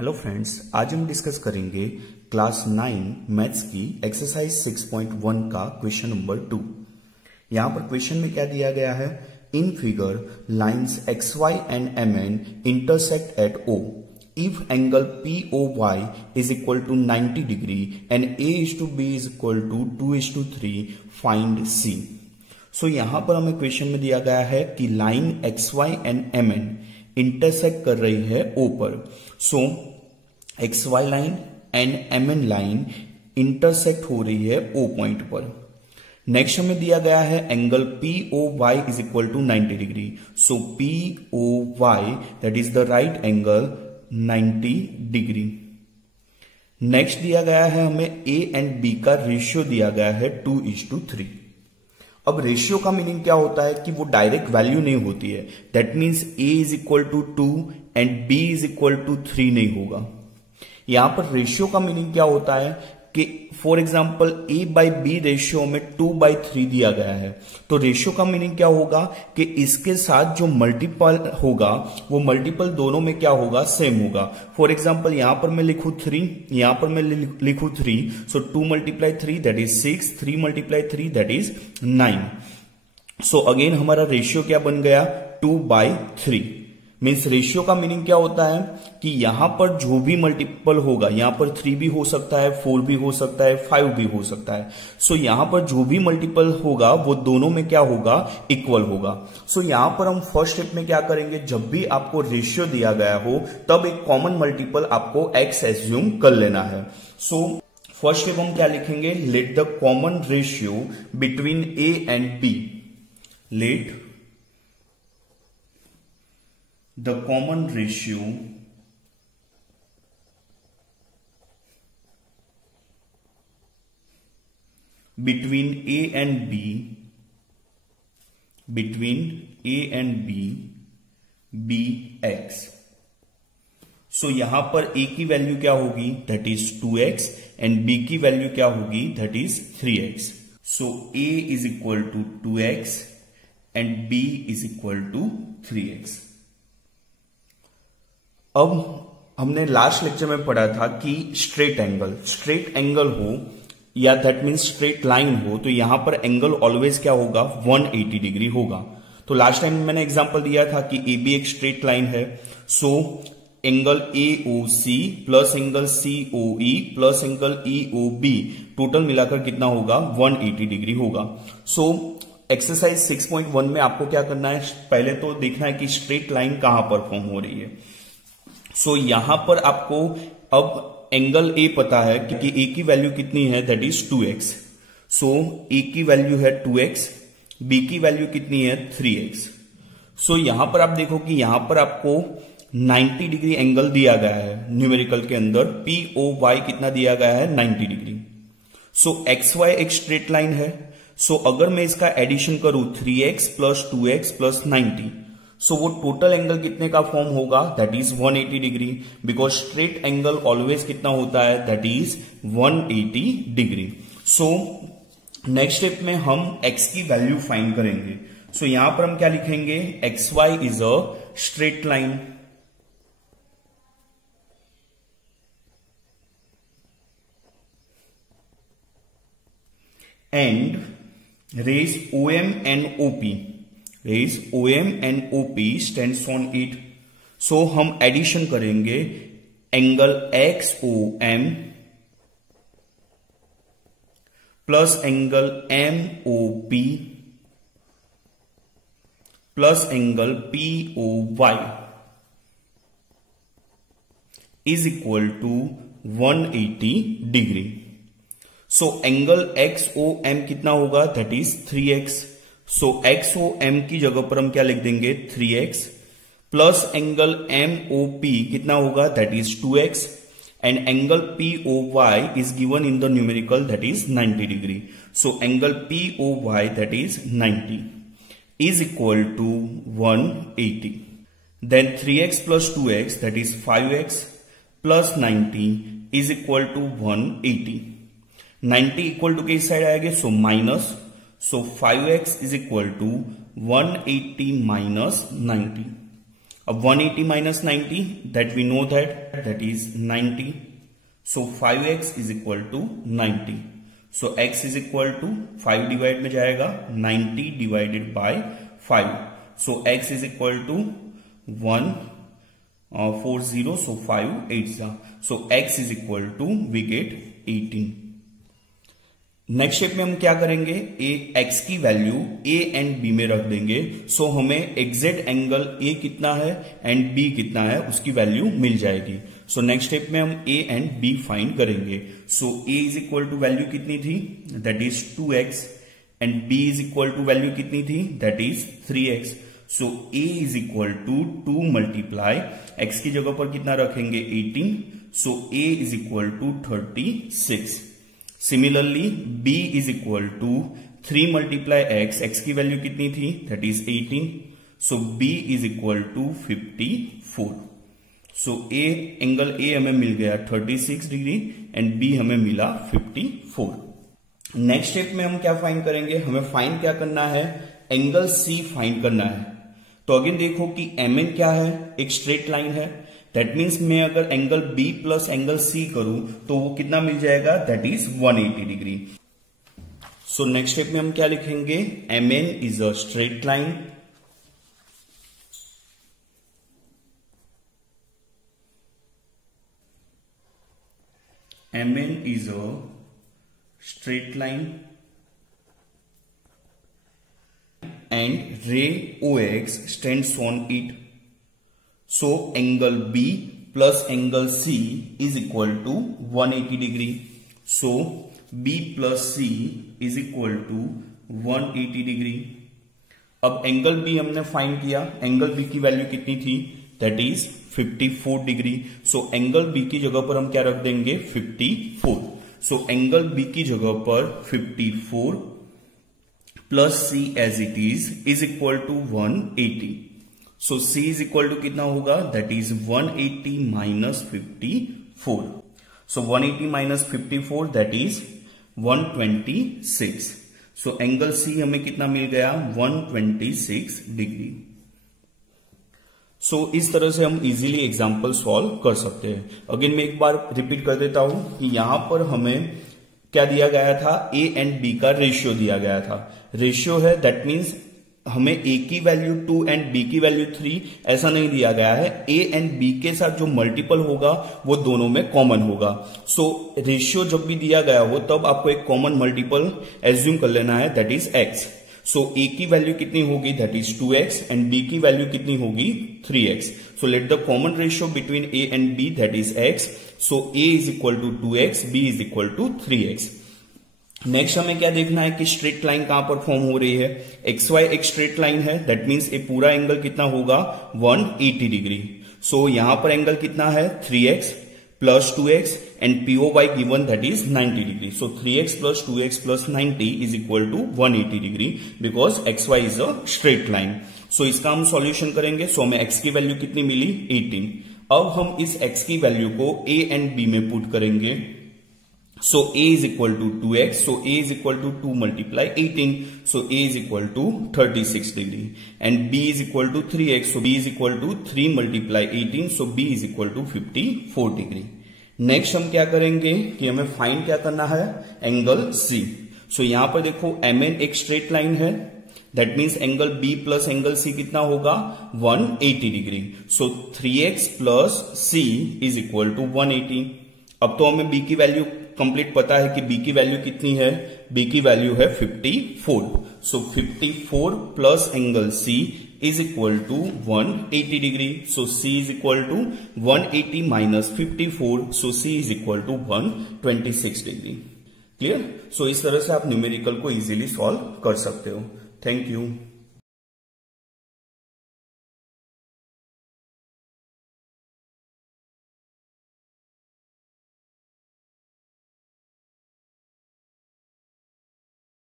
Hello friends, आज हम discuss करेंगे क्लास 9 मैथ्स की एक्सरसाइज 6.1 का क्वेश्चन नंबर 2। यहां पर क्वेश्चन में क्या दिया गया है? In figure lines X Y and M N intersect at O if angle POY is equal to 90 degree and A/B is equal to 2:3 find C। सो यहां पर हमें क्वेश्चन में दिया गया है कि line XY and MN intersect कर रही है O पर। सो XY line and MN line intersect हो रही है O पॉइंट पर। नेक्स्ट हमें दिया गया है angle POY is equal to 90 degree. So POY that is the right angle 90 degree. Next दिया गया है हमें A एंड B का रेशियो दिया गया है 2:3। अब रेशियो का मीनिंग क्या होता है कि वो डायरेक्ट वैल्यू नहीं होती है। That means A is equal to 2 and B is equal to 3 नहीं होगा। यहां पर रेशियो का मीनिंग क्या होता है कि फॉर एग्जाम्पल A/B रेशियो में 2/3 दिया गया है, तो रेशियो का मीनिंग क्या होगा कि इसके साथ जो मल्टीपल होगा वो मल्टीपल दोनों में क्या होगा? सेम होगा। फॉर एग्जाम्पल यहां पर मैं लिखूं 3, यहां पर मैं लिखूं 3, सो 2 × 3 that is 6, 3 × 3 that is 9। So again हमारा रेशियो क्या बन गया? 2/3। मीन्स रेशियो का मीनिंग क्या होता है कि यहां पर जो भी मल्टीपल होगा, यहां पर 3 भी हो सकता है, 4 भी हो सकता है, 5 भी हो सकता है। सो यहां पर जो भी मल्टीपल होगा वो दोनों में क्या होगा? इक्वल होगा। सो यहां पर हम फर्स्ट स्टेप में क्या करेंगे? जब भी आपको रेशियो दिया गया हो तब एक कॉमन मल्टीपल आपको x एज्यूम कर लेना है। सो फर्स्ट स्टेप हम क्या लिखेंगे? Let the common ratio between A and B, लेट the common ratio between A and B be x। So यहां पर A की वैल्यू क्या होगी? That is 2x and B की वैल्यू क्या होगी? That is 3x। So A is equal to 2x and B is equal to 3x। अब हमने लास्ट लेक्चर में पढ़ा था कि स्ट्रेट एंगल हो या दैट मीन्स स्ट्रेट लाइन हो तो यहां पर एंगल ऑलवेज क्या होगा? 180 डिग्री होगा। तो लास्ट टाइम मैंने एग्जांपल दिया था कि AB एक स्ट्रेट लाइन है। So angle AOC plus angle COE plus angle EOB total मिलाकर कितना होगा? 180 डिग्री होगा। सो एक्सरसाइज 6.1 में आपको क्या करना है? पहले तो देखना है कि स्ट्रेट लाइन कहां पर फॉर्म हो रही है। सो यहां पर आपको अब एंगल A पता है क्योंकि A की वैल्यू कितनी है? That is 2x। So A की वैल्यू है 2x, B की वैल्यू कितनी है? 3x। सो यहां पर आप देखो कि यहां पर आपको 90 डिग्री एंगल दिया गया है। न्यूमेरिकल के अंदर POY कितना दिया गया है? 90 डिग्री। सो XY एक स्ट्रेट लाइन है। सो अगर मैं इसका एडिशन करूं 3x प्लस 2x प्लस 90, सो वो टोटल एंगल कितने का फॉर्म होगा? That is 180 degree, because straight angle always कितना होता है? That is 180 degree. So next step में हम x की वैल्यू फाइंड करेंगे। सो यहां पर हम क्या लिखेंगे? XY is a straight line and raise OM and OP, raise OM and OP stands on it। So हम एडिशन करेंगे angle XOM plus angle MOP plus angle POY is equal to 180 degree. So angle XOM कितना होगा? That is 3x। So XOM की जगह पर हम क्या लिख देंगे? 3x प्लस एंगल MOP कितना होगा? That is 2x and angle POY is given in the numerical that is 90 degree. So angle POY that is 90 is equal to 180। Then 3x plus 2x that is 5x plus 90 is equal to 180। 90 equal to किस side आएगा? So minus. So 5x is equal to 180 minus 90। अब 180 minus 90, that we know that is 90. So 5x is equal to 90. So x is equal to 5 divide में जाएगा 90 divided by 5. So x is equal to 140. So 5 8. So x is equal to we get 18. Next step में हम क्या करेंगे, x की value a and b में रख देंगे. सो हमें एग्जैक्ट एंगल a कितना है एंड b कितना है उसकी वैल्यू मिल जाएगी. सो नेक्स्ट स्टेप में हम a एंड b फाइंड करेंगे. So a is equal to value कितनी थी, that is 2x, and b is equal to value कितनी थी, that is 3x. So a is equal to 2 multiply x की जगह पर कितना रखेंगे 18. So a is equal to 36. Similarly b is equal to 3 multiply x की value कितनी थी, that is 18. So b is equal to 54. So angle a हमें मिल गया 36 डिग्री एंड b हमें मिला 54. नेक्स्ट स्टेप में हम क्या फाइंड करेंगे, हमें फाइंड क्या करना है, एंगल c फाइंड करना है. तो अगेन देखो कि mn क्या है, एक स्ट्रेट लाइन है. दैट मीन्स मैं अगर angle B plus angle C करूं तो वो कितना मिल जाएगा, that is 180 degree. So next step में हम क्या लिखेंगे, MN is a straight line. MN is a straight line and ray OX stands on it. So angle B plus angle C is equal to 180 degree. So B plus C is equal to 180 degree. अब angle B हमने find किया, angle B की value कितनी थी, that is 54 degree. So angle B की जगह पर हम क्या रख देंगे, 54. सो एंगल B की जगह पर 54 plus C as it is equal to 180. So C is equal to कितना होगा, that is 180 minus 54. So 180 minus 54 that is 126. So angle C हमें कितना मिल गया, 126 डिग्री. सो इस तरह से हम इजीली एग्जाम्पल सॉल्व कर सकते हैं. अगेन मैं एक बार रिपीट कर देता हूं कि यहां पर हमें क्या दिया गया था, a एंड b का रेशियो दिया गया था. रेशियो है दैट मीन्स हमें a की वैल्यू 2 एंड b की वैल्यू 3 ऐसा नहीं दिया गया है. a एंड b के साथ जो मल्टीपल होगा वो दोनों में कॉमन होगा. सो रेशियो जब भी दिया गया हो तब आपको एक कॉमन मल्टीपल एज्यूम कर लेना है, that is x. So a की वैल्यू कितनी होगी, that is 2x, and b की वैल्यू कितनी होगी, 3x. So let the common ratio between a and b, that is x. So a is equal to 2x, b is equal to 3x. Next हमें क्या देखना है कि straight line कहां पर फॉर्म हो रही है. XY एक स्ट्रेट लाइन है, दैट मीन्स ये पूरा एंगल कितना होगा, 180 डिग्री. सो यहां पर एंगल कितना है, 3x plus 2x and POY given that is 90 degree. So 3x plus 2x plus 90 is equal to 180 degree because XY is a straight line. So इसका हम सॉल्यूशन करेंगे. सो हमें x की वैल्यू कितनी मिली, 18. अब हम इस x की वैल्यू को a एंड b में पुट करेंगे. So a is equal to 2x. So a is equal to 2 multiply 18. So a is equal to 36 degree. And b is equal to 3x. So b is equal to 3 multiply 18. So b is equal to 54 degree. Next हम क्या करेंगे कि हमें find क्या करना है, angle C. So यहां पर देखो MN एक स्ट्रेट लाइन है, that means angle B plus angle C कितना होगा, 180 degree. So 3x plus C is equal to 180. अब तो हमें B की वैल्यू कंप्लीट पता है कि B की वैल्यू कितनी है, B की वैल्यू है 54. So 54 plus angle C is equal to 180 degree. So C is equal to 180 minus 54. So C is equal to 126 degree. Clear. So इस तरह से आप न्यूमेरिकल को इजीली सॉल्व कर सकते हो. Thank you.